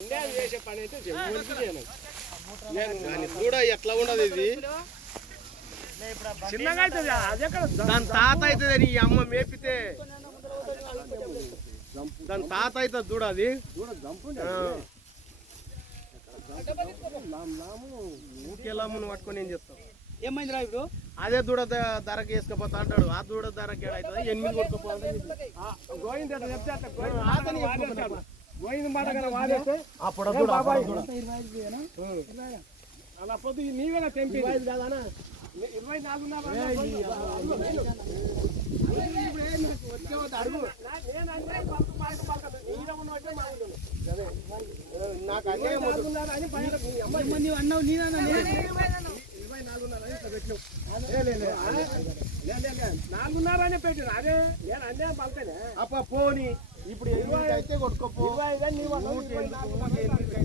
నేను చేసే పని అయితే ఎవరికి చేయను. నేను కానీ దూడ ఎట్లా ఉండదు ఇది? చిన్నగా అవుతుంది అది ఎక్కడ? దాని తాత అవుతుంది నీ అమ్మ మేపితే. దాని తాత అవుతుంది దూడ అది. ఊరికెళ్ళాము పట్టుకొని ఏం చెప్తావు ఏమైంది రా ఇప్పుడు? అదే దూడ ధరకి వేసుకపోతా అంటాడు. ఆ దూడ ధరకి అవుతుంది ఎనిమిది కొట్టుకోపోతే గోవింద ఎట్లా చెప్తే అలా పొద్దు నీవేనా తెంపి ఇరవై నాలుగున్నర అడుగు. నాకు అదే నాలుగున్నర అని పైన మీ అమ్మ నువ్వు అన్నావు నేనన్నా ఇరవై నాలుగున్నర అని ఇట్లా పెట్టు. లే, లే, లే. ఆ? లే, లే, లే. నాలుగున్నర అనే పెట్టు అదే నేను అన్నే పలకనే అప్ప పోని. ఇప్పుడు అయితే కొట్టుకోపో ఇరవై